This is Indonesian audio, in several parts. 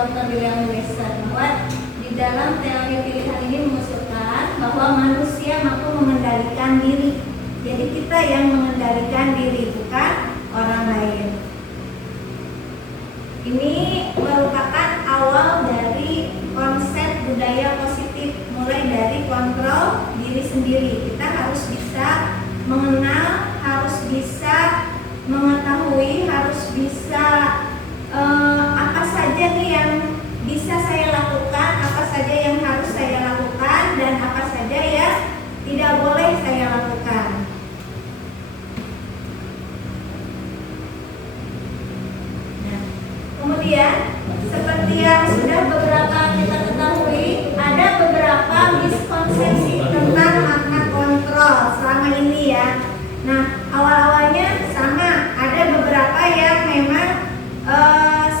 Dr. William Webster bahwa di dalam teori pilihan ini mengusulkan bahwa manusia mampu mengendalikan diri. Jadi kita yang mengendalikan diri, bukan orang lain. Ini merupakan awal dari konsep budaya positif, mulai dari kontrol diri sendiri. Kita harus bisa mengenal, harus bisa mengetahui, harus bisa apa saja nih yang bisa saya lakukan, apa saja yang harus saya lakukan, dan apa saja yang tidak boleh saya lakukan. Nah, kemudian seperti yang sudah beberapa kita ketahui, ada beberapa miskonsepsi tentang makna kontrol selama ini ya. Nah, awal-awalnya sama, ada beberapa yang memang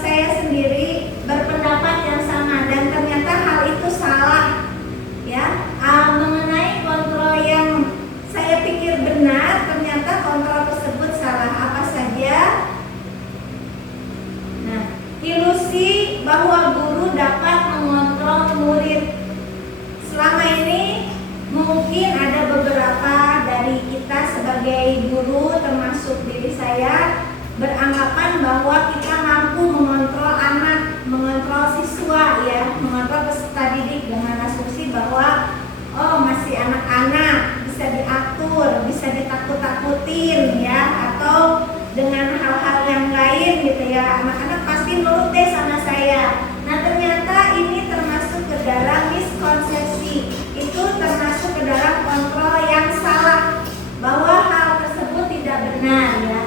saya sendiri berpendapat yang sama dan ternyata hal itu salah ya. Mengenai kontrol yang saya pikir benar, ternyata kontrol tersebut salah. Apa saja? Nah, ilusi bahwa guru dapat mengontrol murid. Selama ini mungkin ada beberapa dari kita sebagai guru, termasuk diri saya, beranggapan bahwa kita mampu mengontrol anak, mengontrol siswa ya, mengontrol peserta didik dengan asumsi bahwa oh masih anak-anak, bisa diatur, bisa ditakut-takutin ya, atau dengan hal-hal yang lain gitu ya, anak-anak pasti nurut deh sama saya. Nah, ternyata ini termasuk ke dalam miskonsepsi, itu termasuk ke dalam kontrol yang salah, bahwa hal tersebut tidak benar ya.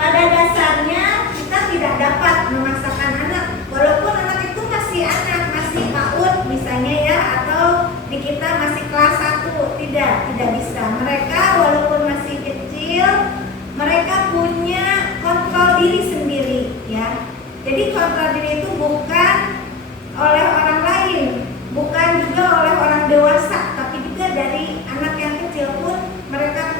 Pada dasarnya kita tidak dapat memaksakan anak, walaupun anak itu masih anak, masih PAUD misalnya ya, atau di kita masih kelas 1, tidak bisa. Mereka walaupun masih kecil, mereka punya kontrol diri sendiri ya. Jadi kontrol diri itu bukan oleh orang lain, bukan juga oleh orang dewasa, tapi juga dari anak yang kecil pun mereka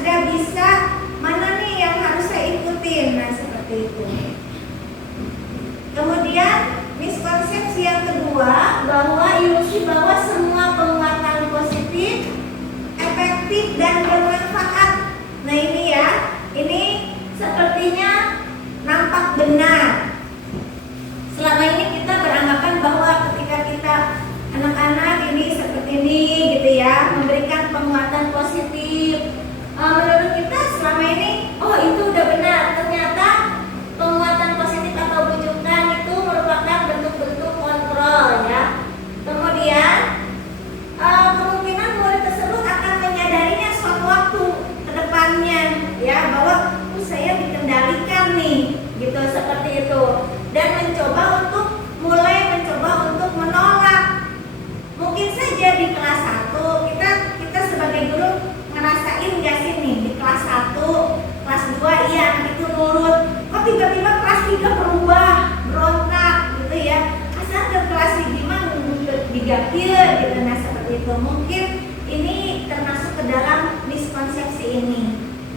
sudah bisa mana nih yang harus saya ikutin. Nah, seperti itu. Kemudian miskonsepsi yang kedua, bahwa ilusi bahwa semua penguatan positif efektif dan bermanfaat. Nah, ini ya, ini sepertinya nampak benar. Selama ini kita beranggapan bahwa ketika kita anak-anak ini seperti ini gitu ya, memberikan penguatan positif, menurut kita selama ini oh itu udah benar. Ternyata penguatan positif atau bujukan itu merupakan bentuk-bentuk kontrol ya. Kemudian kemungkinan murid tersebut akan menyadarinya suatu waktu ke depannya ya, bahwa saya dikendalikan nih gitu, seperti itu, dan mulai mencoba untuk menolak. Mungkin saja di kelas 1 kita sebagai guru ngerasain gak sih nih, di kelas 1, kelas 2 iya anak itu nurut, kok tiba-tiba kelas 3 berubah, berontak gitu ya, asal ke kelas 5 digakir gitu. Nah, seperti itu. Mungkin ini termasuk ke dalam miskonsepsi ini.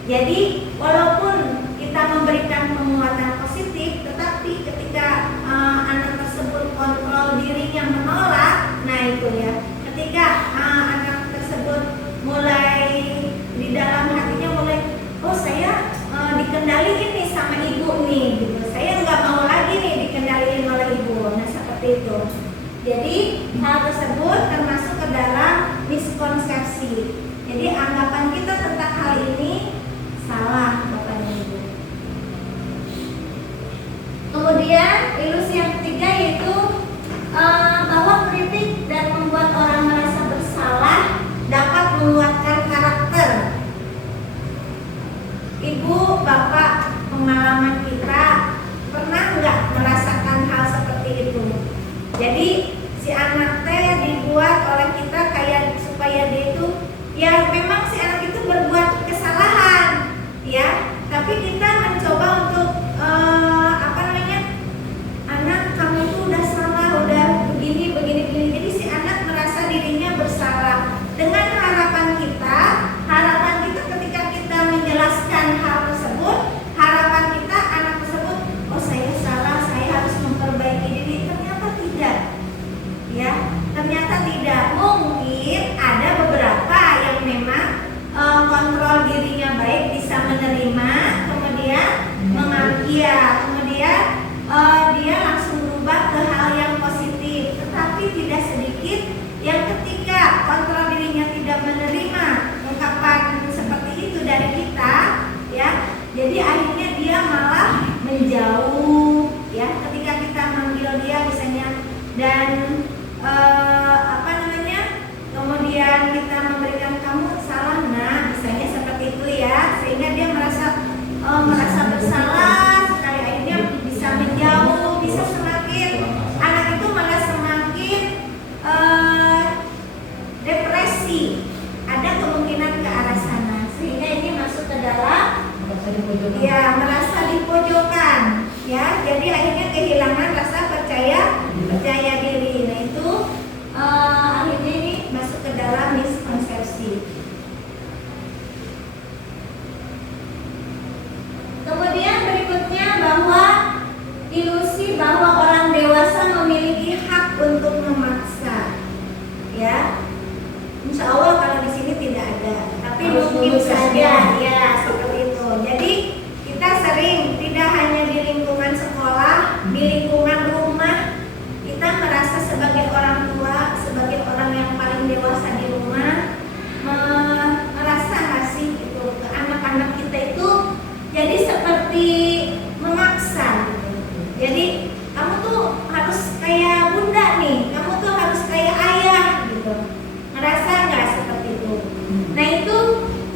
Jadi walaupun kita memberikan penguatan positif, tetapi ketika anak tersebut kontrol dirinya menolak, nah itu ya, ketika anak tersebut mulai di dalam hatinya mulai, oh saya dikendaliin nih sama ibu nih gitu, saya nggak mau lagi nih dikendaliin oleh ibu. Nah, seperti itu. Jadi hal tersebut termasuk ke dalam miskonsepsi. Jadi anggapan kita tentang hal ini salah, Bapak dan Ibu. Kemudian ilusi yang ketiga yaitu bahwa kritik dan membuat orang merasa bersalah dapat menguatkan karakter. Ibu, Bapak, pengalaman kita pernah nggak merasakan hal seperti itu? Jadi si anak teh dibuat oleh kita kayak supaya dia itu ya, memang si anak itu berbuat kesalahan ya, tapi kita mencoba untuk anak kamu itu udah salah, udah begini. Jadi si anak merasa dirinya bersalah. Dengan harapan kita ketika kita menjelaskan hal tersebut, harapan dia. Kemudian dia langsung berubah ke hal yang positif. Tetapi tidak sedikit yang ketika kontrol dirinya tidak menerima ungkapan seperti itu dari kita, ya. Jadi akhirnya dia malah menjauh, ya. Ketika kita manggil dia misalnya dan kemudian kita memberikan kamu salah, nah misalnya seperti itu ya, sehingga dia merasa bersalah sekali, akhirnya bisa menjauh, bisa semakin anak itu malah semakin depresi, ada kemungkinan ke arah sana, sehingga ini masuk ke dalam merasa dipojokkan, ya. Jadi akhirnya kehilangan rasa percaya diri. Nah itu akhirnya ini masuk ke dalam miskonsepsi. Kemudian berikutnya bahwa ilusi bahwa orang dewasa memiliki hak untuk memaksa, ya. Insya Allah kalau di sini tidak ada, tapi mungkin saja, ya seperti itu. Jadi kita sering tidak hanya di lingkungan sekolah, di lingkungan rumah, kita merasa sebagai orang tua, sebagai orang yang paling dewasa di rumah, merasa nggak sih itu ke anak-anak kita itu jadi seperti memaksa gitu. Jadi kamu tuh harus kayak bunda nih, kamu tuh harus kayak ayah gitu. Ngerasa nggak seperti itu? Nah itu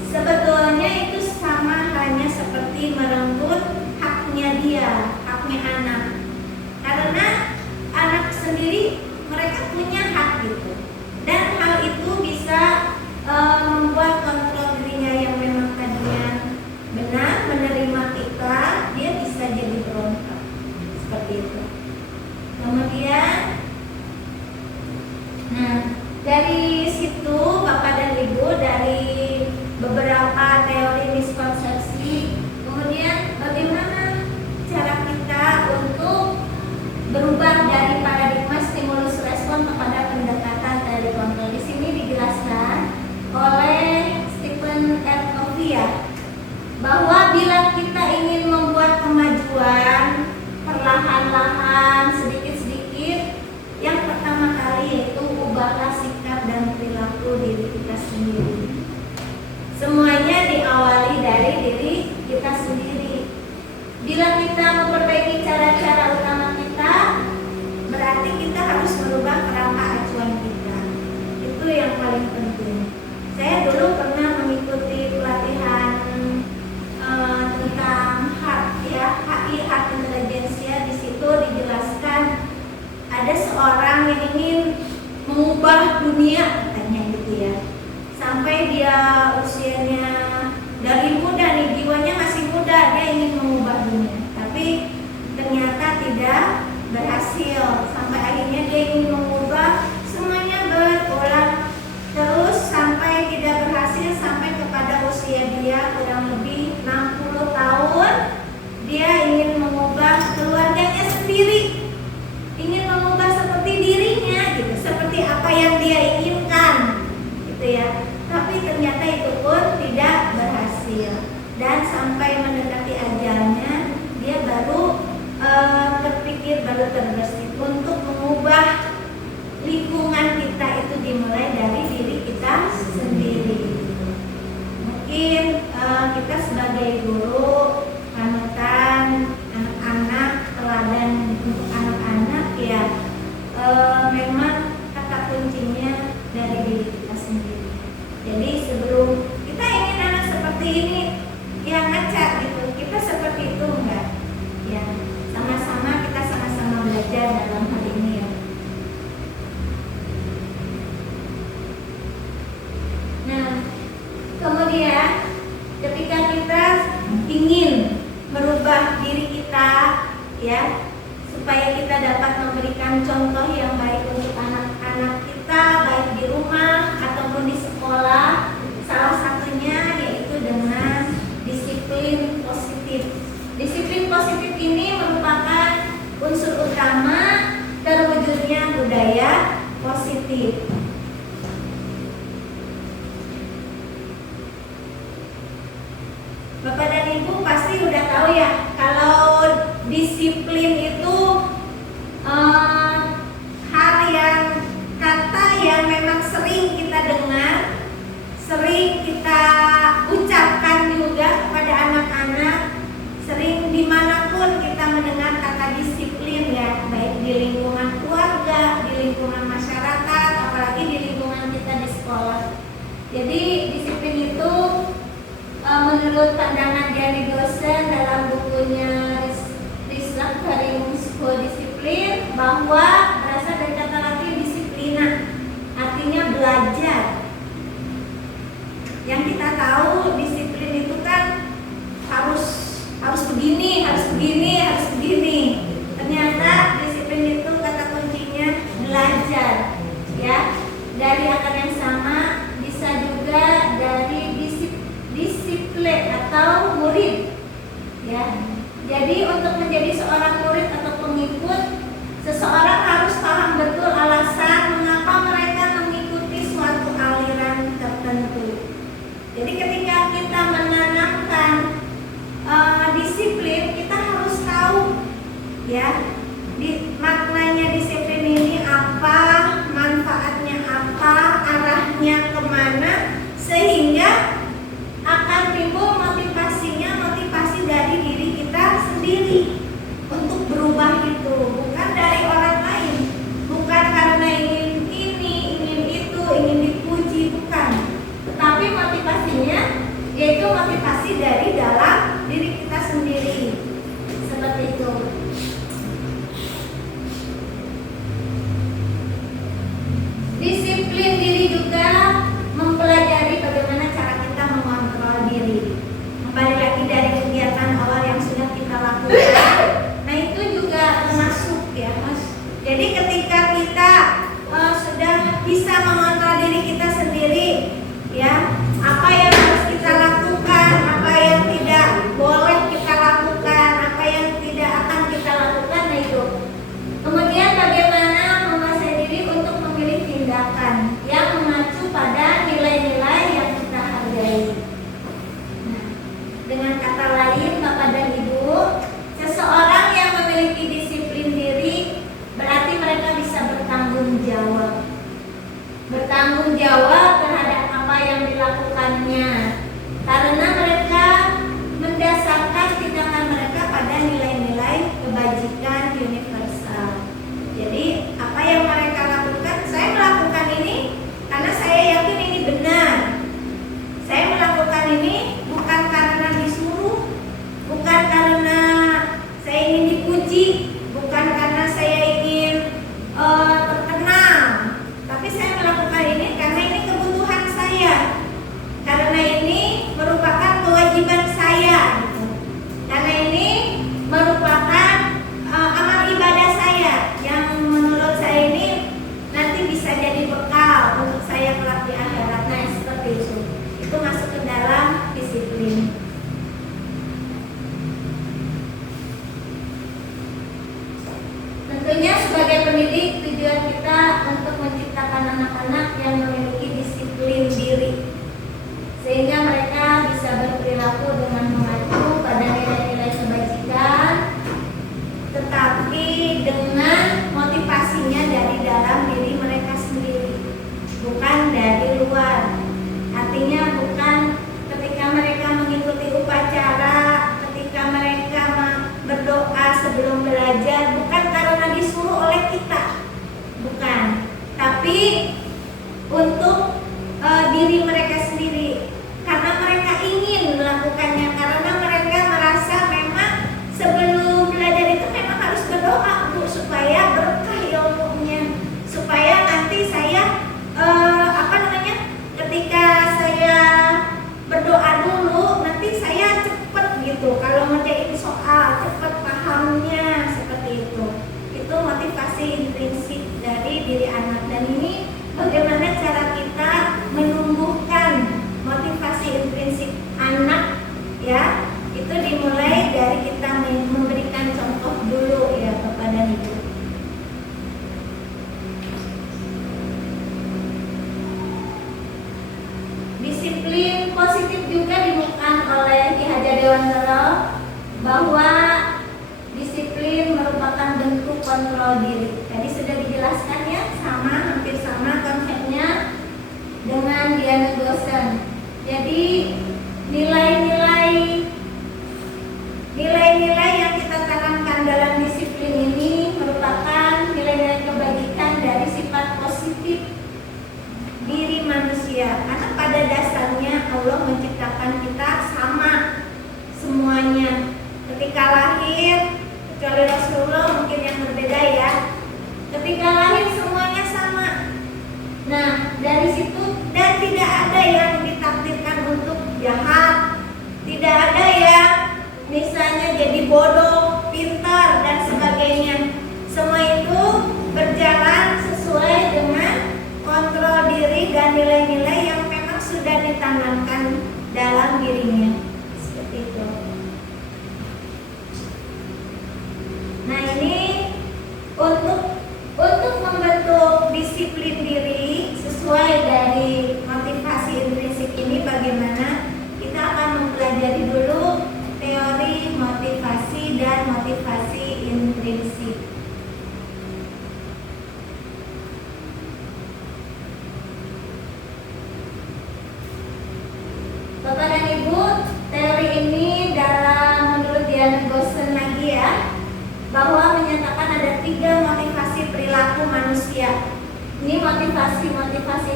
sebetulnya itu sama halnya seperti merenggut haknya dia, haknya anak. Karena anak sendiri mereka punya hak gitu, dan hal itu bisa membuat kontrol dirinya yang memang tadinya benar menerima kita, dia bisa jadi berontak seperti itu. Kemudian, nah dari situ Bapak dan Ibu, dari beberapa teori miskonsepsi, kemudian bagaimana cara kita untuk berubah dari paradigma stimulus respon kepada pendekatan teori kontrol. Di sini dijelaskan oleh Stephen R. Covey, ya, bahwa bila kita ingin membuat kemajuan perlahan-lahan, sedikit-sedikit, yang pertama kali yaitu ubahlah sikap dan perilaku diri kita sendiri. Semuanya diawali dari diri kita sendiri. Bila kita memperbaiki cara-cara utama kita, berarti kita harus merubah kerangka acuan kita. Itu yang paling penting. Saya dulu pernah mengikuti pelatihan tentang HI, Heart Intelligentsia. Di situ dijelaskan ada seorang yang ingin mengubah dunia, katanya gitu ya. Sampai dia usianya dari muda nih, jiwanya masih muda, dia ingin mengubah dunia. Tapi ternyata tidak berhasil. Sampai akhirnya dia ingin mengubah, semuanya berulang terus sampai tidak berhasil, sampai kepada usia dia kurang lebih 60 tahun. Dia ingin mengubah keluarganya sendiri, ingin mengubah seperti dirinya gitu, seperti apa yang dia inginkan gitu ya. Tapi ternyata itu pun tidak berhasil, dan sampai mendekati ajalnya dia baru terpikir, baru terbersih untuk mengubah lingkungan kita. Itu dimulai dari diri kita sendiri. Mungkin kita sebagai guru, panutan anak-anak, teladan untuk anak-anak, ya memang kata kuncinya dari diri kita sendiri. Jadi sebelum kita ingin anak seperti ini, ya ngaca gitu, kita seperti itu enggak, ya sama-sama kita sama-sama belajar dalam hal ini, ya. Nah, kemudian ketika kita ingin merubah diri kita, ya, supaya kita dapat memberikan contoh yang baik untuk anak-anak kita, baik di rumah ataupun di sekolah, salah satunya yaitu dengan disiplin positif. Disiplin positif ini merupakan unsur utama terwujudnya budaya positif. Bapak dan Ibu pasti udah tahu ya, kalau disiplin itu hal yang kata yang memang sering kita dengar, sering kita ucapkan juga kepada anak-anak, sering dimanapun kita mendengar kata disiplin ya, baik di lingkungan keluarga, di lingkungan masyarakat, apalagi di lingkungan kita di sekolah. Jadi disiplin itu menurut pandangan Gianni Dosen dalam bukunya Restructuring School Discipline, bahwa berasal dari kata Latin disiplina, artinya belajar. Yang kita tahu disiplin itu kan harus begini, harus begini, harus begini. Ternyata disiplin itu kata kuncinya belajar, ya. Dari akar yang sama, bisa juga dari disiplin atau murid, ya. Jadi untuk menjadi seorang murid atau pengikut, seseorang harus paham betul alasan mengapa mereka mengikuti suatu aliran tertentu. Jadi ketika kita menanamkan disiplin, kita harus tahu ya maknanya disiplin ini apa, manfaatnya apa, arahnya kemana, sehingga akan timbul motivasi dari diri kita sendiri untuk berubah itu, bukan dari orang lain, bukan karena ingin ini, ingin itu, ingin dipuji, bukan, tetapi motivasinya yaitu motivasi dari dalam diri kita sendiri, seperti itu. Disiplin diri juga mempelajari bagaimana cara kita mengontrol diri. Kembali lagi dari kegiatan awal yang sudah kita lakukan, nah itu juga termasuk ya Mas. Jadi ketika kita sudah bisa mengontrol diri kita sendiri, ya, apa yang harus kita lakukan, apa yang tidak boleh kita lakukan, apa yang tidak akan kita lakukan, nah itu. Kemudian bagaimana menguasai diri untuk memilih tindakan yang mengacu pada nilai-nilai yang kita hargai. Nah, dengan kata lain Bapak dan Ibu, seseorang yang memiliki disiplin diri berarti mereka bisa bertanggung jawab. Bertanggung jawab terhadap apa yang dilakukannya, karena mereka mendasarkan tindakan mereka pada nilai-nilai kebajikan universal. Jadi apa yang mereka lakukan, saya melakukan ini karena saya yakin ini benar. Saya melakukan ini bukan karena disuruh, bukan karena saya ingin dipuji, bukan karena saya ingin terkenal, tapi saya melakukan ini karena ini kebutuhan saya, karena ini merupakan kewajiban saya, gitu. Karena ini merupakan amal ibadah saya yang menurut saya ini nanti bisa jadi bekal untuk saya kelak di akhirat. Nah seperti itu masuk ke dalam disiplin. Tentunya sebagai pendidik, tujuan kita untuk menciptakan anak-anak yang memiliki disiplin diri, sehingga mereka bisa berperilaku dengan mengacu pada nilai-nilai kebajikan, tetapi dengan motivasinya dari dalam diri mereka sendiri, bukan dari luar. Artinya bukan ketika mereka mengikuti upacara, ketika mereka berdoa sebelum belajar, bukan karena disuruh oleh kita, bukan, tapi untuk diri mereka sendiri, karena mereka ingin melakukannya, karena mereka merasa memang sebelum belajar itu memang harus berdoa Bu, supaya berkah ilmunya, supaya nanti saya ketika saya berdoa dulu, nanti saya cepat gitu, kalau ngerjain soal cepat pahamnya, seperti itu. Itu motivasi intrinsik dari diri anak, dan ini bagaimana cara kita menumbuhkan motivasi intrinsik anak, ya, itu dimulai dari kita memberikan contoh dulu ya Bapak dan Ibu. Disiplin positif juga dimukan oleh Ki Hajar Dewantara, bahwa disiplin bentuk kontrol diri. Tadi sudah dijelaskan ya, hampir sama konsepnya dengan Diana Gossen. Jadi nilai-nilai yang kita tanamkan dalam disiplin ini merupakan nilai-nilai kebajikan dari sifat positif diri manusia. Karena pada dasarnya Allah menciptakan kita sama semuanya. Ketika lahir, kecuali Rasulullah mungkin yang berbeda ya. Ketika lahir semuanya sama. Nah, dari situ dan tidak ada yang ditakdirkan untuk jahat. Tidak ada yang misalnya jadi bodoh, pintar dan sebagainya. Semua itu berjalan sesuai dengan kontrol diri dan nilai-nilai yang memang sudah ditanamkan dalam dirinya. Seperti itu. Nah, ini untuk membentuk disiplin diri sesuai dari motivasi intrinsik ini bagaimana? Kita akan mempelajari dulu teori motivasi dan motivasi intrinsik. Bapak dan Ibu, teori ini menurut Diana Gossen lagi ya, bahwa menyatakan ada 3 motivasi perilaku manusia. Ini motivasi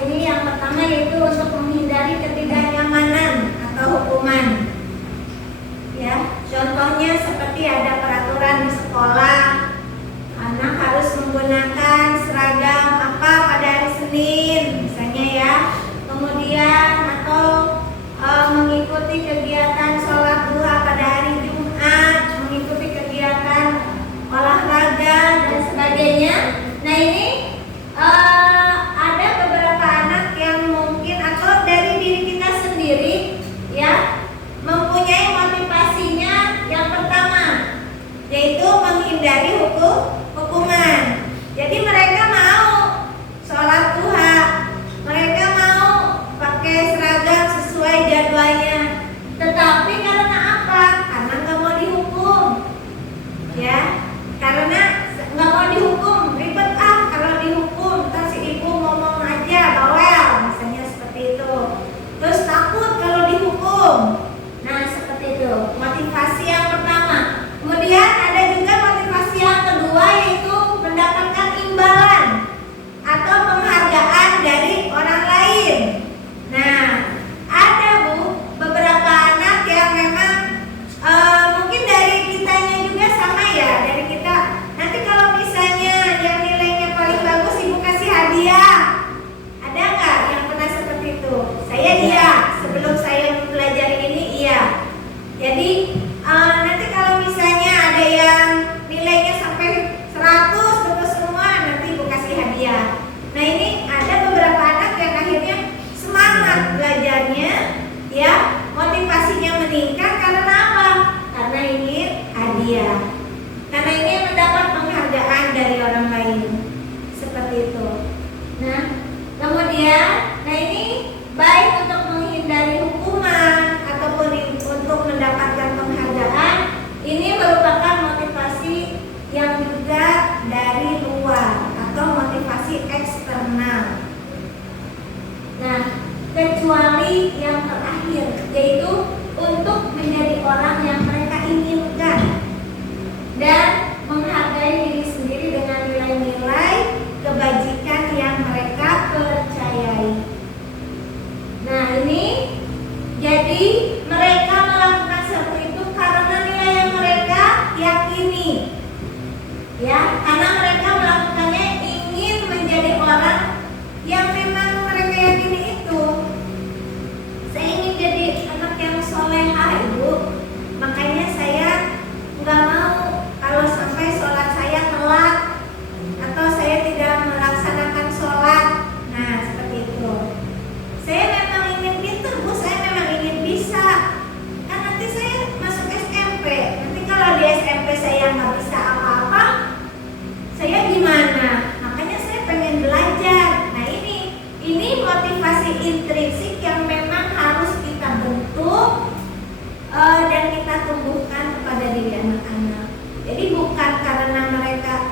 ini yang pertama yaitu untuk menghindari ketidaknyamanan atau hukuman. Ya, contohnya seperti ada peraturan di sekolah, anak harus menggunakan seragam apa pada hari Senin, misalnya ya. Kemudian atau mengikuti kegiatan sholat duha pada hari Jumat, mengikuti kegiatan olahraga dan sebagainya. Nah, ini ada beberapa anak yang mungkin atau dari diri kita sendiri ya mempunyai motivasinya yang pertama yaitu menghindari hukuman. Jadi mereka mau sholat duha, mereka mau pakai seragam sesuai jadwalnya. Tetapi karena apa? Karena nggak mau dihukum, ya. Karena nggak mau dihukum, ribet kalau dihukum, ntar si ibu ngomong aja bawel, misalnya seperti itu. Terus takut kalau dihukum. Nah, seperti itu motivasi yang pertama. Kemudian ada juga motivasi yang kedua yaitu mendapatkan imbalan atau penghargaan dari orang lain. Nah, ada beberapa anak yang memang mungkin dari kitanya juga sama ya, dari kita. Nanti kalau misalnya yang nilainya paling bagus ibu kasih hadiah. Ada nggak yang pernah seperti itu? Saya iya, sebelum saya mempelajari ini iya. Jadi nanti kalau misalnya ada yang nilainya sampai 100 betul semua, nanti ibu kasih hadiah. Nah, ini ada beberapa anak yang akhirnya semangat belajarnya, ya, motivasinya meningkat karena apa? Karena ingin hadiah, karena ingin mendapat penghargaan dari orang lain, seperti itu. Nah, kemudian, ini baik untuk menghindari hukuman ataupun untuk mendapatkan penghargaan, ini merupakan motivasi yang juga dari luar atau motivasi eksternal. Nah, kecuali yang terakhir yaitu untuk menjadi orang yang mereka inginkan dan menghargai diri sendiri dengan nilai-nilai kebajikan yang mereka percayai. Nah, ini jadi mereka melakukan seperti itu karena nilai yang mereka yakini, ya, karena mereka melakukannya ingin menjadi orang yang memang mereka yakini itu. Saya ingin jadi anak yang soleha, ibu. Makanya saya nggak mau kalau sampai sholat saya telat atau saya tidak melaksanakan sholat. Nah, seperti itu. Saya memang ingin pintar, bu. Saya memang ingin bisa. Kan nanti saya masuk SMP. Nanti kalau di SMP saya nggak bisa apa-apa, saya gimana? Makanya saya pengen belajar. Nah, ini motivasi intrinsik yang memang harus kita bentuk dan kita tumbuhkan kepada diri anak-anak. Jadi bukan karena mereka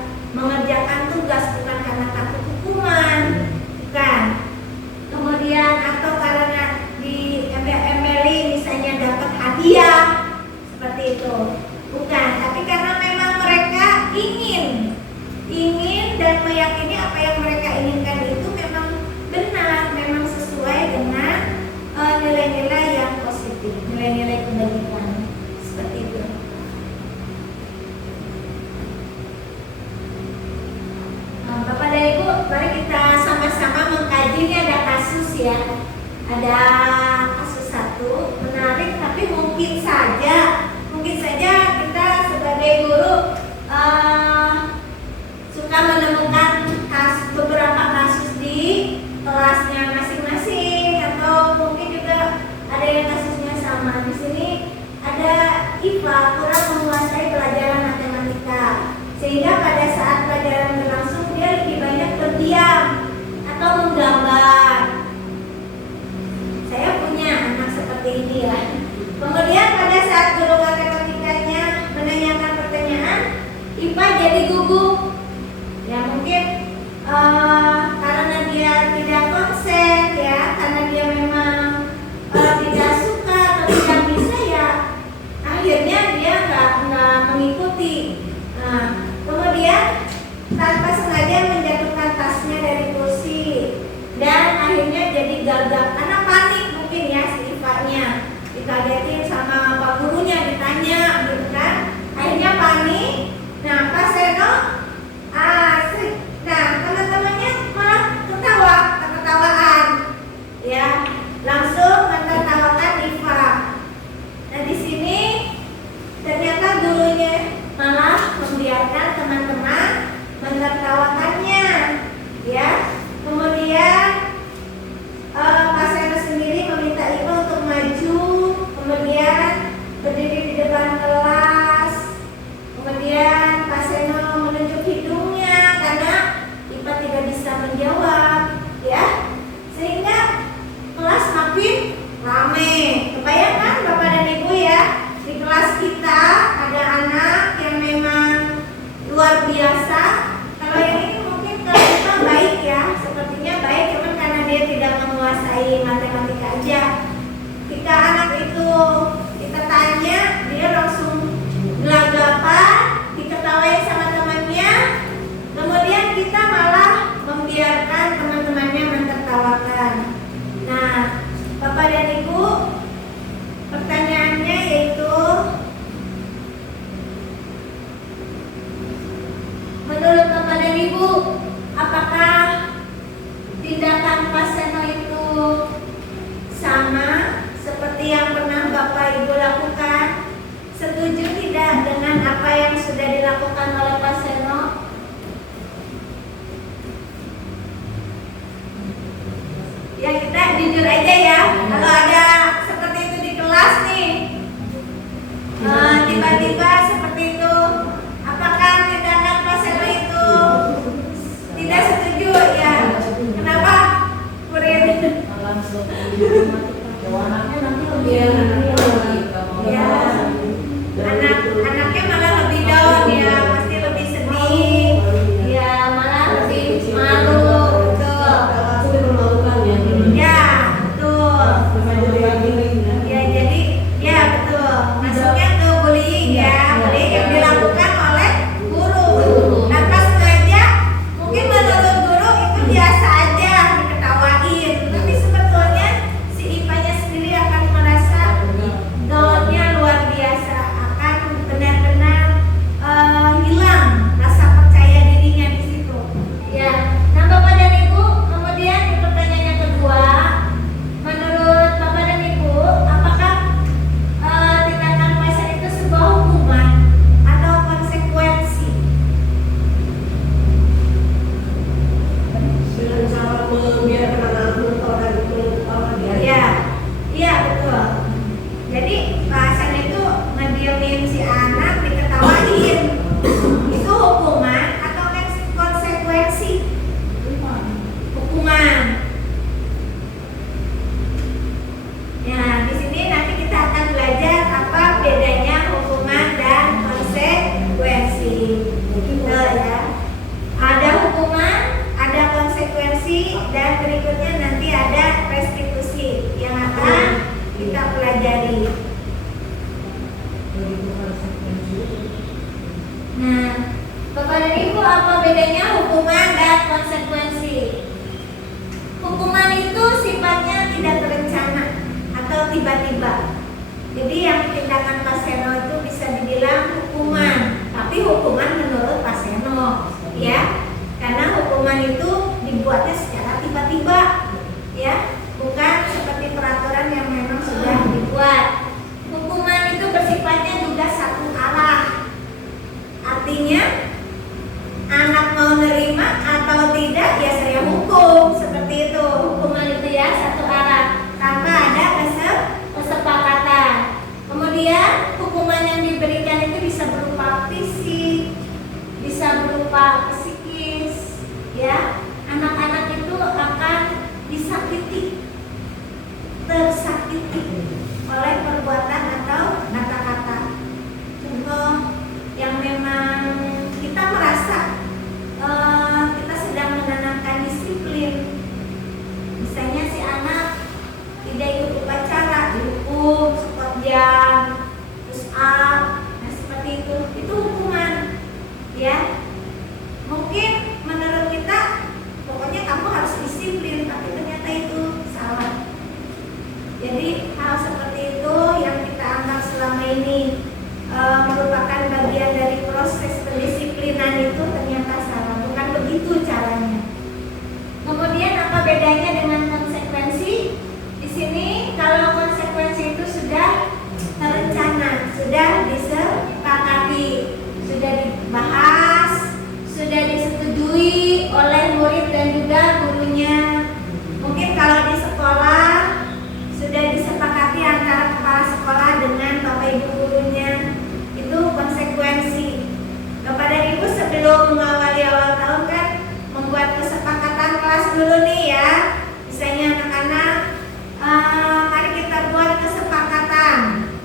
ada kasus satu menarik, tapi mungkin saja kita sebagai guru suka menemukan beberapa kasus di kelasnya masing-masing, atau mungkin juga ada yang kasusnya sama. Di sini ada IPA kurang menguasai pelajaran matematika, sehingga pada saat pelajaran berlangsung dia lebih banyak berdiam atau menggambar. Saya punya anak seperti ini ya. Kemudian pada saat guru matematikanya menanyakan pertanyaan, IPA jadi gugup. Ya mungkin karena dia tidak konsen ya, karena dia memang tidak suka atau tidak bisa ya, akhirnya dia nggak mengikuti. Nah, kemudian tanpa sengaja menjatuhkan tasnya dari kursi dan akhirnya jadi gagap karena panik mungkin ya si IPA-nya, dikagetin sama pak gurunya, ditanya gitu kan, akhirnya panik. Nah Pak Seno nah teman-temannya malah ketawaan ya, langsung menertawakan IPA. Nah di sini ternyata gurunya malah membiarkan teman-teman menertawakannya ya. Kemudian Pak Seno sendiri meminta IPA untuk maju, kemudian berdiri di depan kelas. Kemudian Pak Seno menunjuk hidungnya karena IPA tidak bisa menjawab ya, sehingga kelas makin rame. Kebayangkan Bapak dan Ibu ya, di kelas kita ada anak yang memang luar biasa. Kalau yang ini mungkin kalau kita baik ya, sepertinya baik, cuman karena dia tidak menguasai matematika aja. Ketika anak itu kita tanya, dia langsung gelagapan, diketawain sama temannya, kemudian kita malah membiarkan teman-temannya mentertawakan. Nah, Bapak dan Ibu, pertanyaannya yaitu, menurut Bapak dan Ibu, apakah tindakan Pak Seno itu sama seperti yang pernah Bapak Ibu lakukan? Setuju tidak dengan apa yang sudah dilakukan oleh Pak Seno? Ya kita jujur aja ya, kalau ada seperti itu di kelas nih, tiba-tiba seperti itu, apakah tindakan Pak Seno itu tidak setuju ya? Kenapa? Kurir langsung anaknya nanti lebih ya, anaknya malah lebih down ya, pasti lebih sedih ya, malah lebih malu. Ya betul ya, jadi ya betul, masuknya ke bullying ya, bullying yang dilakukan oleh guru tanpa sengaja. Mungkin menurut guru itu biasa aja, diketawain, tapi sebetulnya si IPA-nya sendiri akan merasa downnya luar biasa, akan benar-benar hilang rasa percaya dirinya di situ ya. Nah Bapak dan Ibu, kemudian di pertanyaan yang kedua, menurut Bapak dan Ibu, apakah tindakan Pak Seno itu sebuah hukuman atau konsekuensi? Dengan cara membiarkan anak menertawakan itu Ya, iya betul. Jadi Pak Seno itu ngediemin si anak, diketawain, itu hukuman atau konsekuensi? Hukuman. Ya, di sini nanti kita akan belajar apa bedanya hukuman dan konsekuensi. Gitu ya. Ada hukuman, ada konsekuensi, dan berikutnya nanti ada restitusi yang akan kita pelajari. Nah, Bapak dan Ibu, apa bedanya hukuman dan konsekuensi? Hukuman itu sifatnya tidak terencana atau tiba-tiba. Jadi yang tindakan Pak Seno itu bisa dibilang hukuman, tapi hukuman menurut Pak Seno ya, karena hukuman itu dibuatnya secara tiba-tiba ya, bukan seperti hukuman yang diberikan itu bisa berupa fisik, bisa berupa psikis, ya. Anak-anak itu akan disakiti, tersakiti oleh perbuatan atau kata-kata. Contoh yang memang kita merasa kita sedang menanamkan disiplin. Misalnya si anak tidak ikut upacara, dihukum sekot jam, push up, nah seperti itu hukuman, ya. Mungkin menurut kita pokoknya kamu harus disiplin, tapi ternyata itu salah. Jadi hal seperti itu yang kita anggap selama ini merupakan bagian dari proses pendisiplinan itu ternyata salah, bukan begitu caranya. Kemudian apa bedanya dengan konsekuensi? Di sini kalau konsekuensi itu sudah terencana, sudah disepakati, sudah dibahas, sudah disetujui oleh murid dan juga gurunya. Mungkin kalau di sekolah sudah disepakati antara kepala sekolah dengan bapak ibu gurunya, itu konsekuensi. Kepada ibu sebelum mengawali awal tahun kan membuat kesepakatan kelas dulu nih ya. Misalnya anak-anak, mari kita buat kesepakatan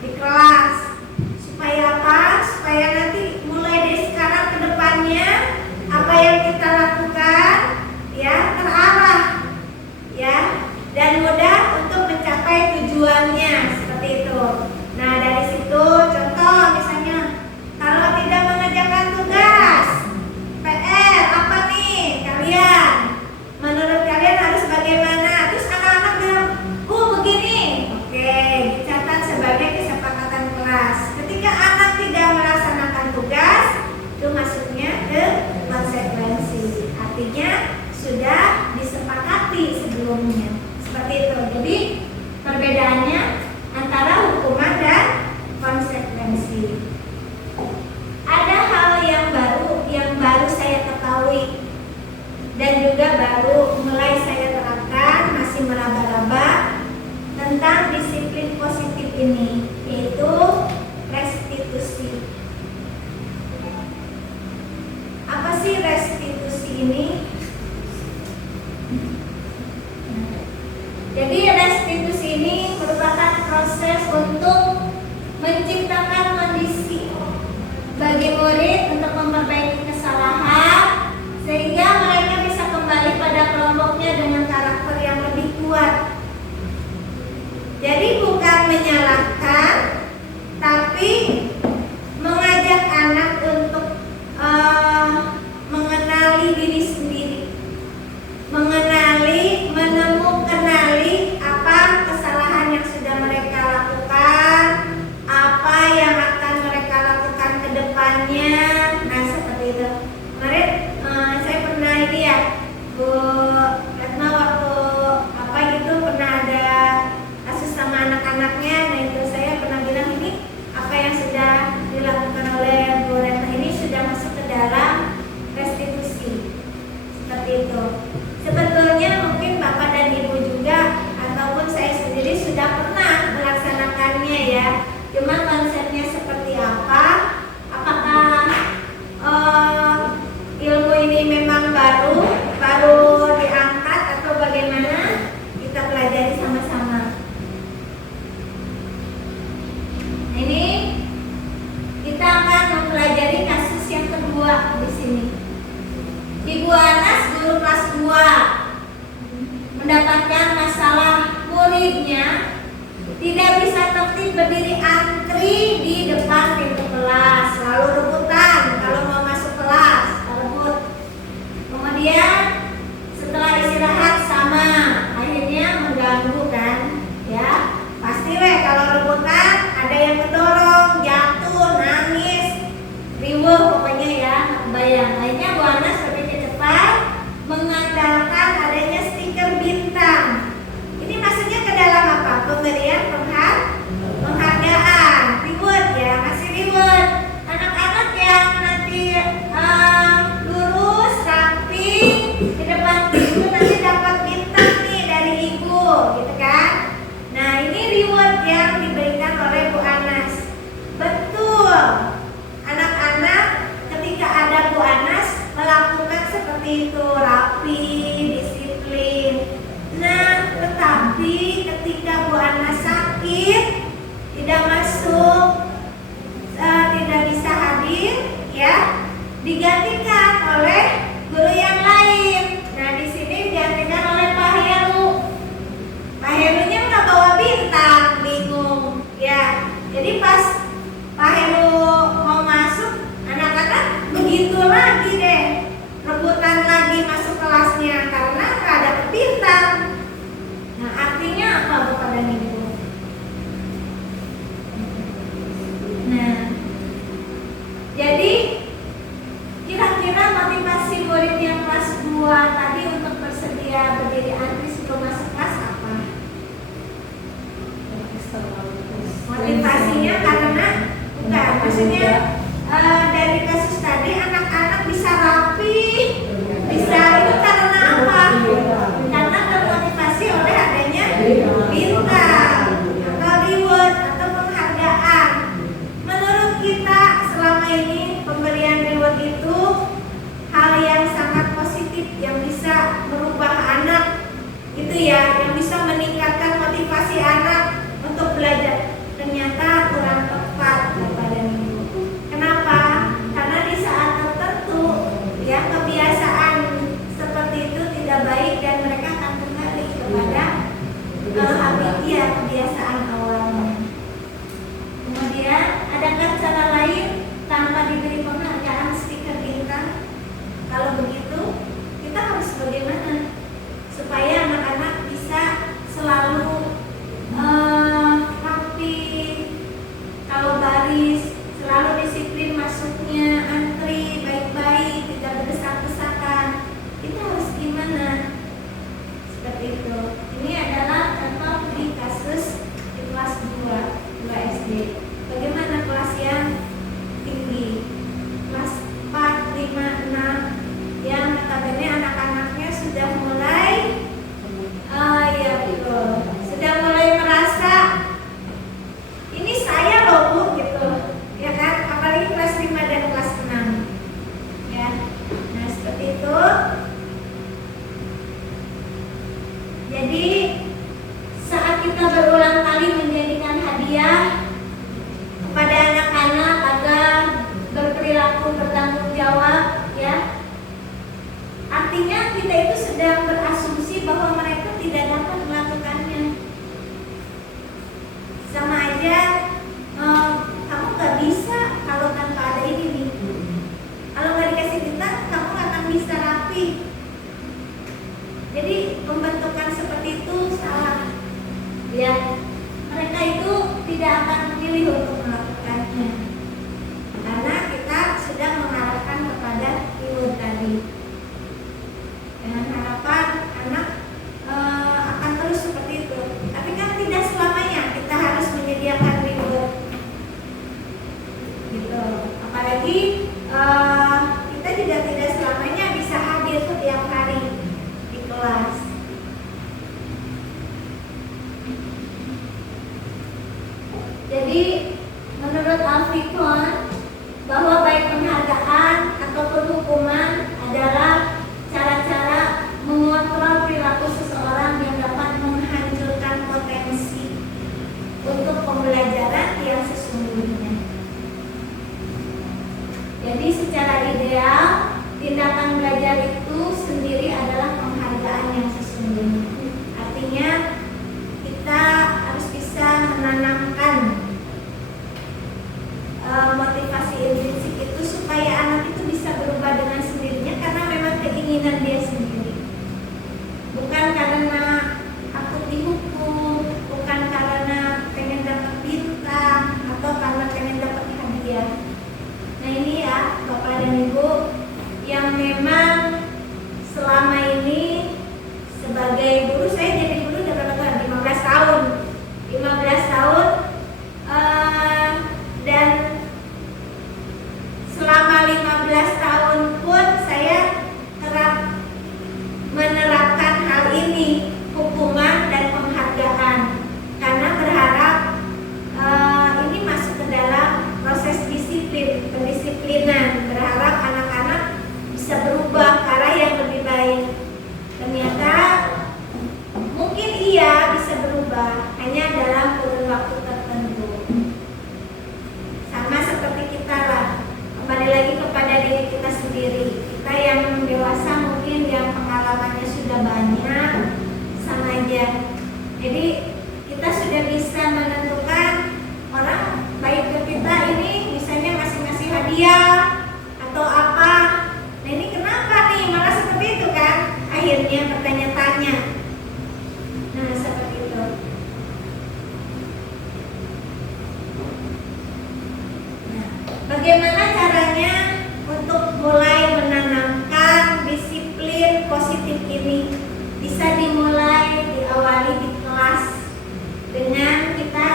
di kelas supaya apa? Supaya nanti mulai dari sekarang ke depannya apa yang kita lakukan ya terarah, ya, dan mudah untuk mencapai tujuannya seperti itu. Nah dari situ contoh misalnya kalau tidak mengerjakan tugas PR apa nih kalian, menurut kalian harus bagaimana? Terus anak-anak bilang begini, oke, dicatat sebagai kesepakatan kelas. Ketika anak tidak melaksanakan tugas, itu masuknya ke konsekuensi, artinya sudah disepakati sebelumnya. Seperti itu. Jadi perbedaannya antara hukuman dan konsekuensi. Ada hal yang baru saya ketahui dan juga baru mulai saya terapkan, masih meraba-raba tentang disiplin positif ini, yaitu restitusi. Apa sih restitusi ini? Jadi restitusi ini merupakan proses untuk menciptakan kondisi bagi murid untuk memperbaiki kesalahan sehingga mereka bisa kembali pada kelompoknya dengan karakter yang lebih kuat. Jadi bukan menyalahkan, tapi mengajak anak untuk mengenali diri sendiri, kenali apa kesalahan yang sudah mereka lakukan, apa yang akan mereka lakukan ke depannya. Nah seperti itu. Kemarin saya pernah ini ya, Bu Retno, waktu pernah ada kasus sama anak-anaknya. Nah itu saya pernah bilang ini apa yang sudah dilakukan oleh Bu Retno ini sudah masuk ke dalam restitusi. Seperti itu. Sebetulnya mungkin Bapak dan Ibu juga ataupun saya sendiri sudah pernah melaksanakannya ya. Cuma konsepnya seperti apa? Apakah ilmu ini memang baru diangkat atau bagaimana? Kita pelajari sama-sama. Ini kita akan mempelajari kasus yang kedua di sini. Ibu Anas, guru kelas 2, mendapatkan masalah muridnya tidak bisa tertib berdiri antri di depan pintu kelas, lalu rebutan kalau mau masuk kelas, rebut. Kemudian setelah istirahat sama, akhirnya mengganggu kan, ya. Pasti kalau rebutan ada yang kedorong, jatuh, nangis, riweuh pokoknya ya, kebayang. Akhirnya Bu Anas berpikir cepat, mengandalkan adanya stiker bintang. Ini maksudnya ke dalam apa? Pemberian penghargaan, reward Nah, jadi kira-kira motivasi murid yang kelas 2 tadi untuk bersedia berdiri antri sebelum masuk kelas apa? Motivasinya karena bukan, maksudnya dari kasus tadi anak-anak bisa rapi, bisa itu karena apa? Karena termotivasi oleh adanya bintang atau reward atau penghargaan. Menurut kita selama ini pemberian reward itu hal yang sangat positif yang bisa merubah anak, itu ya, yang bisa meningkatkan motivasi anak untuk belajar. Ternyata kurang tepat kepada ibu. Kenapa? Karena di saat tertentu ya kebiasaan seperti itu tidak baik dan mereka akan kembali kepada kebiasaan awalnya. Kemudian adakah cara lain tanpa diberi penghargaan stiker bintang? Kalau begitu kita harus bagaimana supaya anak-anak bisa selalu rapi, kalau baris selalu disiplin masuknya, antri baik-baik, tidak berdesak-desakan. Kita harus gimana? Seperti itu. Ini adalah contoh di kasus di kelas 2 SD. Bagaimana kelas yang tinggi? Kelas 4, 5, 6 yang notabene anak-anaknya sudah mulai sudah mulai merasa ini saya loh Bu gitu. Ya kan? Apalagi kelas 5 dan kelas 6. Ya. Nah, seperti itu. Jadi saat kita berulang kali menjadikan hadiah kepada anak-anak agar berperilaku bertanggung jawab, ya, artinya kita itu sedang berasumsi bahwa mereka tidak dapat melakukannya. Sama aja kamu gak bisa kalau tanpa ada ini nih. Kalau gak dikasih bintang kamu gak akan bisa rapi. Jadi pembentukan seperti itu salah. Ya, mereka itu tidak akan memilih untuk melakukannya. Karena kita sudah mengarahkan kepada reward tadi. Dengan harapan anak akan terus seperti itu. Tapi kan tidak selamanya kita harus menyediakan reward. Gitu. Apalagi kita juga tidak selamanya bisa hadir setiap hari di kelas. Jadi menurut Alfikon bahwa baik penghargaan ataupun hukuman adalah cara-cara mengontrol perilaku seseorang yang dapat menghancurkan potensi untuk pembelajaran yang sesungguhnya. Jadi secara ideal tindakan belajar itu sendiri adalah penghargaan yang sesungguhnya. Artinya kita harus bisa menanamkan motivasi intrinsik itu supaya anak itu bisa berubah dengan sendirinya karena memang keinginan dia sendiri. Bukan karena takut dihukum, bukan karena pengen dapat bintang atau karena pengen dapat hadiah. Nah ini ya Bapak dan Ibu yang memang selama ini sebagai guru, saya jadi guru udah berapa tahun? 15 tahun. 15 tahun dan selama 15 tahun pun saya kerap menerapkan hal ini, hukuman dan penghargaan, karena berharap ini masuk ke dalam proses disiplin, pendisiplinan, berharap anak-anak bisa berubah ke arah yang lebih baik. Ternyata mungkin iya bisa berubah hanya dalam kurun waktu tertentu. Sama seperti kita lah, kembali lagi kepada diri kita sendiri. Kita yang dewasa mungkin yang pengalamannya sudah banyak, sama aja. Jadi kita sudah bisa menentukan orang baik ke kita ini misalnya ngasih hadiah atau apa. Nah ini kenapa nih malah seperti itu kan? Akhirnya bertanya-tanya. Nah seperti itu. bagaimana caranya untuk mulai menanamkan disiplin positif ini? Bisa dimulai diawali di kelas dengan kita,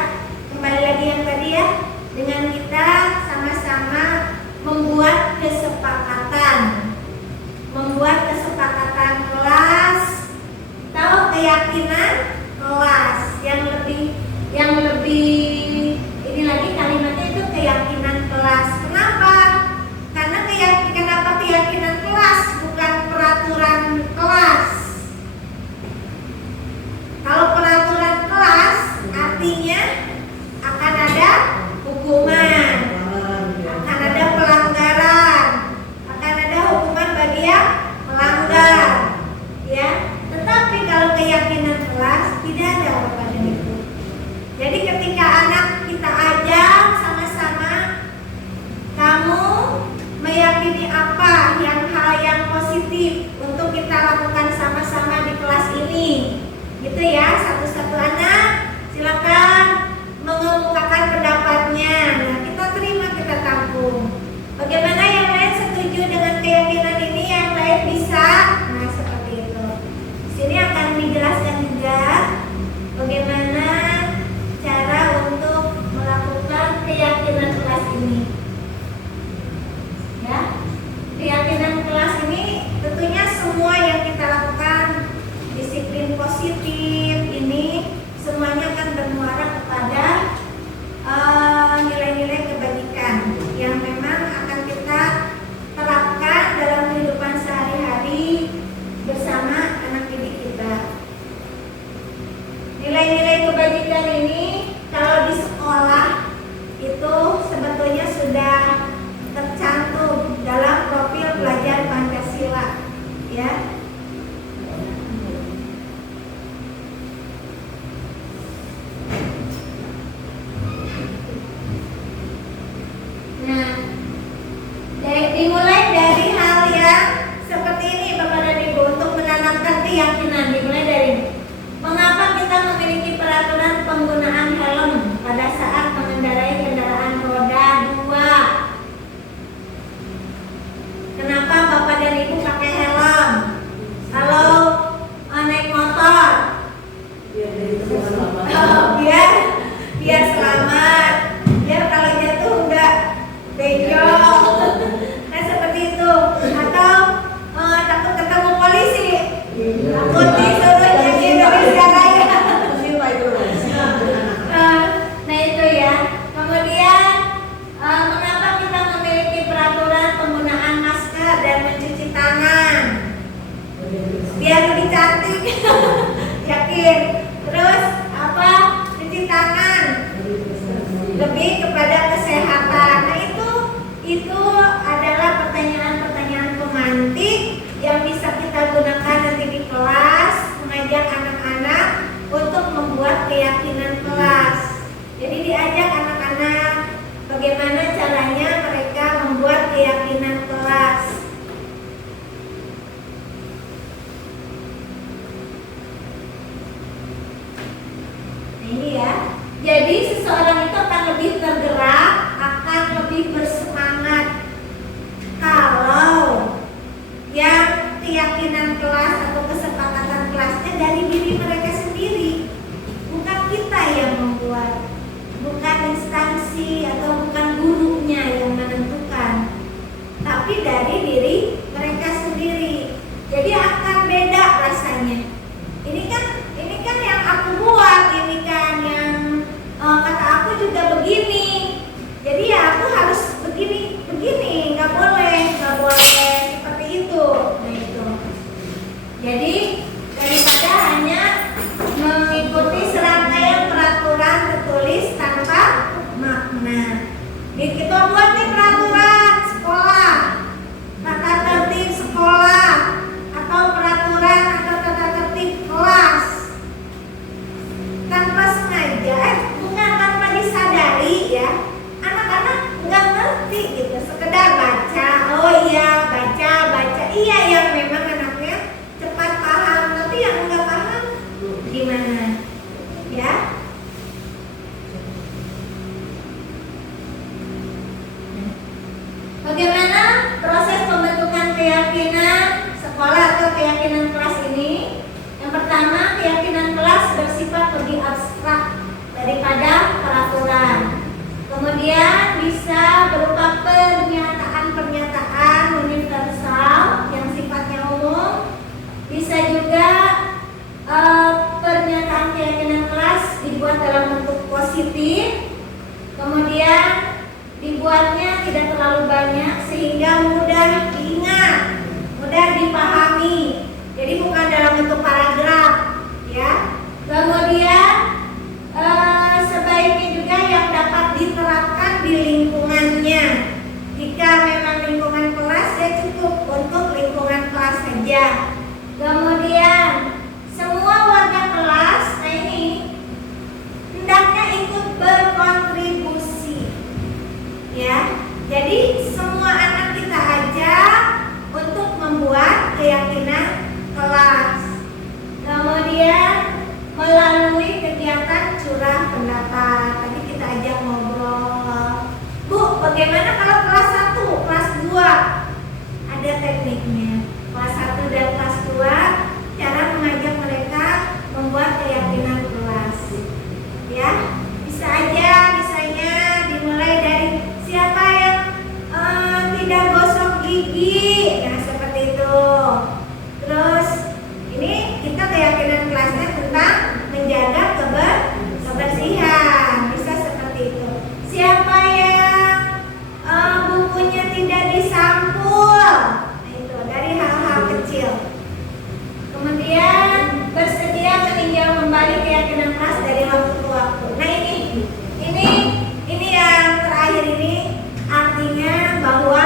kembali lagi yang tadi ya, dengan kita sama-sama membuat kesepakatan kelas atau keyakinan kelas yang lebih ini lagi kalimatnya itu keyakinan kelas. Kenapa? Karena kenapa keyakinan kelas bukan peraturan kelas? Kalau peraturan kelas artinya akan ada hukuman, akan ada pelanggaran, akan ada hukuman bagi yang melanggar, ya. Tetapi kalau keyakinan kelas tidak ada pada itu. Jadi ketika anak kita ajak sama-sama, kamu meyakini apa hal yang positif untuk kita lakukan sama-sama di kelas ini, gitu ya. Satu-satu anak silakan mengemukakan pendapatnya. Nah, kita terima, kita tampung. Bagaimana yang lain setuju dengan keyakinan ini, yang lain bisa? Nah, seperti itu. Di sini akan dijelaskan juga bagaimana cara untuk melakukan keyakinan kelas ini. Ya, keyakinan kelas ini tentunya semua yang kita lakukan, disiplin positif ini semuanya akan bermuara kepada nilai-nilai kebajikan yang memang akan kita terapkan dalam kehidupan sehari-hari bersama anak didik kita. Nilai-nilai kebajikan ini kalau di sekolah itu sebetulnya sudah tercantum dalam profil pelajar Pancasila, ya. Nah, dimulai dari hal yang seperti ini Bapak dan Ibu, untuk menanamkan keyakinan. Dimulai dari mengapa kita memiliki peraturan penggunaan helm pada saat mengendarai kendaraan roda 2. Kenapa Bapak dan Ibu pakai helm kalau naik motor? Biar selamat. Biar kalau jatuh enggak benjol. Nah, seperti itu. Atau takut ketemu polisi, takut disuruh jadi Indonesia Raya. Nah itu ya. Kemudian mengapa kita memiliki peraturan penggunaan masker dan mencuci tangan? Biar lebih cantik. Yakin. Terus apa? Cuci tangan lebih kepada kesehatan. Nah itu adalah pertanyaan-pertanyaan pemantik yang bisa kita gunakan nanti di kelas, mengajak anak-anak untuk membuat keyakinan kelas. Jadi diajak anak-anak bagaimana caranya mereka membuat keyakinan kelas. Nah, ini ya. Jadi seseorang itu akan lebih tergerak, akan lebih bersemangat kalau yang keyakinan kelas atau kesepakatan kelasnya dari diri mereka sendiri, bukan kita yang membuat, bukan instansi atau bukan gurunya yang menentukan, tapi dari diri mereka sendiri. Jadi akan beda rasanya. Ini kan yang aku buat, ini kan yang kata aku juga begini. Jadi ya aku harus begini, nggak boleh seperti itu. Nah itu. Jadi daripada hanya mengikuti serangkaian peraturan tertulis tanpa makna. Kita buat nih peraturan sekolah, tata tertib sekolah, atau peraturan atau tata tertib kelas. Tanpa sengaja, bukan tanpa disadari ya, anak-anak nggak ngerti gitu, sekedar baca, oh iya baca, iya yang memang anaknya cepat paham, tapi yang nggak paham gimana, ya? Bagaimana proses pembentukan keyakinan sekolah atau keyakinan kelas ini? Yang pertama, keyakinan kelas bersifat lebih abstrak daripada peraturan. Kemudian bisa berupa pernyataan-pernyataan universal yang sifatnya umum. Bisa juga pernyataan keyakinan kelas dibuat dalam bentuk positif. Kemudian dibuatnya tidak terlalu banyak sehingga mudah diingat, mudah dipahami. Jadi bukan dalam bentuk paragraf, ya. Kemudian sebaiknya juga yang dapat diterapkan di lingkungannya. Jika memang lingkungan kelas, ya cukup untuk lingkungan kelas saja. Kemudian semua warga kelas, nah ini hendaknya ikut berkontribusi, ya. Jadi semua anak kita ajak untuk membuat keyakinan kelas. Kemudian melalui kegiatan curah pendapat. Tadi kita ajak ngobrol. Bu, bagaimana kalau kelas 1, kelas 2? Ada tekniknya. Kelas 1 dan kelas 2, cara mengajak mereka membuat keyakinan kelas. Ya, bisa aja misalnya dimulai dari siapa yang tidak gosok gigi. Nah, seperti itu. Terus ini kita keyakinan kelasnya tentang menjaga kebersihan. Bisa seperti itu. Siapa yang bukunya tidak disampul? Nah, itu dari hal-hal kecil. Kemudian bersedia meninjau kembali keyakinan kelas dari waktu ke waktu. Nah, ini yang terakhir ini artinya bahwa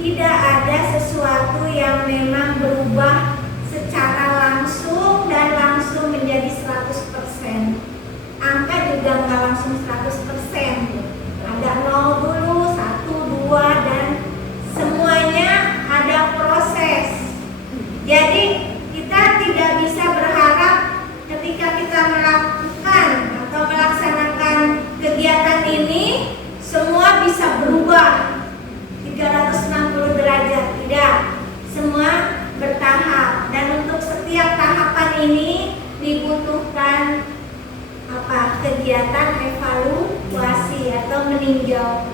tidak ada sesuatu yang memang berubah secara langsung dan langsung menjadi 100%. Angka juga nggak langsung 100%. Ada 0 dulu, 1, 2, dan semuanya ada proses. Jadi kita tidak bisa berharap ketika kita melakukan atau melaksanakan kegiatan ini semua bisa berubah 360 derajat. Tidak, semua bertahap, dan untuk setiap tahapan ini dibutuhkan kegiatan evaluasi atau meninjau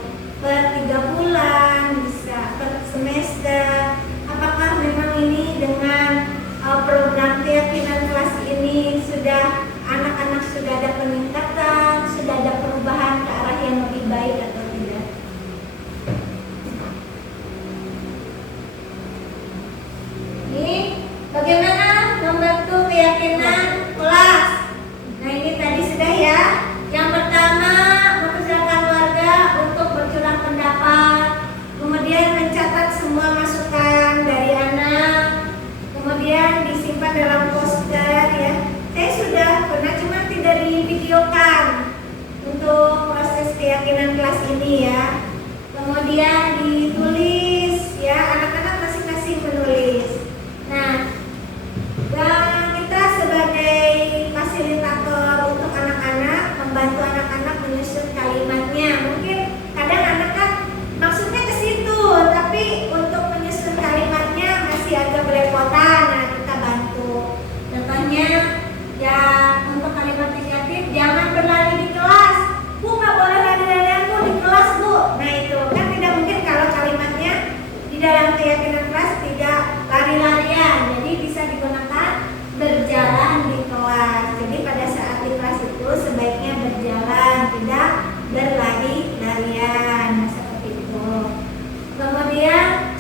per 3 bulan, bisa per semester. Apakah memang ini dengan program keyakinan kelas ini sudah anak-anak sudah ada peningkatan, sudah ada perubahan ke arah yang lebih baik atau tidak? Ini bagaimana membentuk keyakinan kelas? Nah, ini tadi sudah ya. Yang pertama, mempersilakan warga untuk bercurah pendapat, kemudian mencatat semua masukan dari anak, kemudian disimpan dalam poster, ya. Saya sudah pernah, cuma tidak divideokan untuk proses keyakinan kelas ini, ya. Kemudian ditulis, ya, anak-anak masing-masing menulis. Nah, dan kita sebagai fasilitator untuk anak-anak membantu anak-anak menyusun kalimatnya. Mungkin kadang anak-anak maksudnya ke situ, tapi untuk menyusun kalimatnya masih agak belepotan. Nah, kita bantu. Contohnya, ya, untuk kalimat negatif, jangan berlari di kelas. Bu, nggak boleh lari-larian Bu di kelas, Bu. Nah, itu kan tidak mungkin kalau kalimatnya di dalam keyakinan kelas tidak lari-larian. Jadi bisa digunakan berjalan di kelas. Jadi pada saat di kelas itu sebaiknya berjalan, tidak berlari-larian. Nah, seperti itu. Kemudian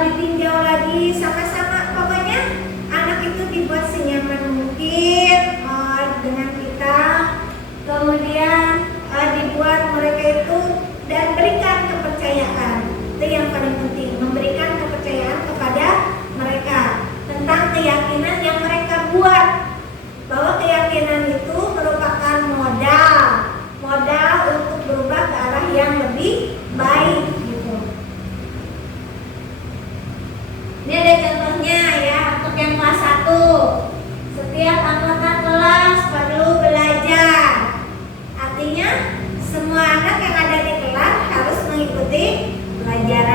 ditinjau lagi sama-sama. Pokoknya anak itu dibuat senyaman mungkin dengan kita. Kemudian dibuat mereka itu dan berikan kepercayaan. Itu yang paling penting, memberikan kepercayaan kepada mereka tentang keyakinan yang mereka buat, bahwa keyakinan itu merupakan modal untuk berubah ke arah yang lebih baik, gitu. Ini ada contohnya, ya, untuk yang kelas 1. Setiap anggota kelas perlu belajar. Artinya semua anak yang ada di kelas harus mengikuti pelajaran.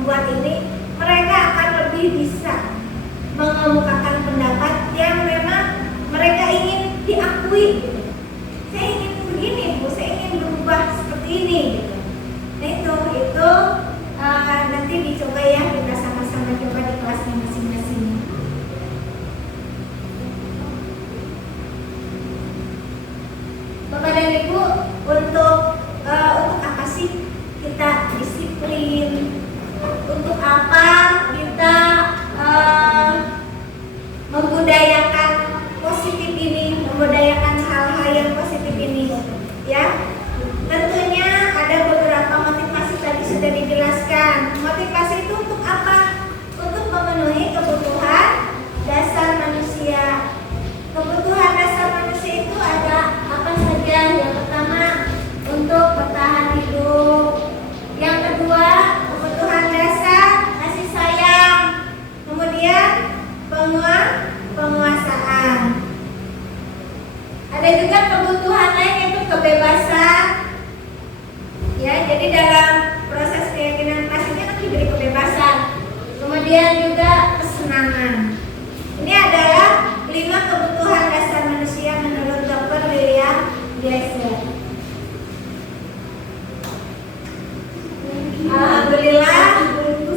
membuat ini, mereka akan lebih bisa mengemukakan pendapat yang memang mereka ingin diakui gitu. Saya ingin begini Bu, saya ingin berubah seperti ini gitu. Nah itu nanti dicoba ya, kita sama-sama coba di kelasnya masing-masing. Bapak dan Ibu, untuk apa sih kita disiplin? Untuk apa kita membudayakan positif ini, membudayakan hal-hal yang positif ini, ya? Tentunya ada beberapa motivasi tadi sudah dijelaskan. Motivasi itu untuk apa? Untuk memenuhi kebutuhan dasar manusia. Kebutuhan dasar manusia itu ada apa saja? Yang pertama, untuk bertahan hidup. Yang kedua, kebutuhan dasar kasih sayang. Kemudian penguasaan. Ada juga kebutuhan lain yaitu kebebasan. Ya, jadi dalam proses keyakinan kasihnya kan diberi kebebasan. Kemudian juga kesenangan. Ini adalah 5 kebutuhan dasar manusia menurut Dr. William Glasser. Alhamdulillah,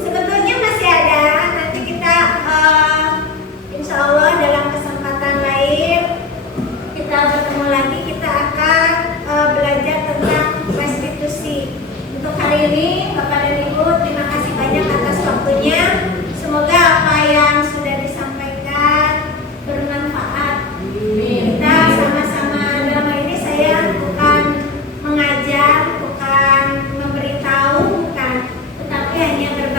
sebetulnya masih ada. Nanti kita insya Allah dalam kesempatan lain kita bertemu lagi, kita akan belajar tentang restitusi. Untuk hari ini Bapak dan Ibu, terima kasih banyak atas waktunya. Semoga apa yang sudah disampaikan bermanfaat. Kita sama-sama, dalam hal ini saya bukan mengajar, bukan memberitahu, bukan, tetapi hanya berbagi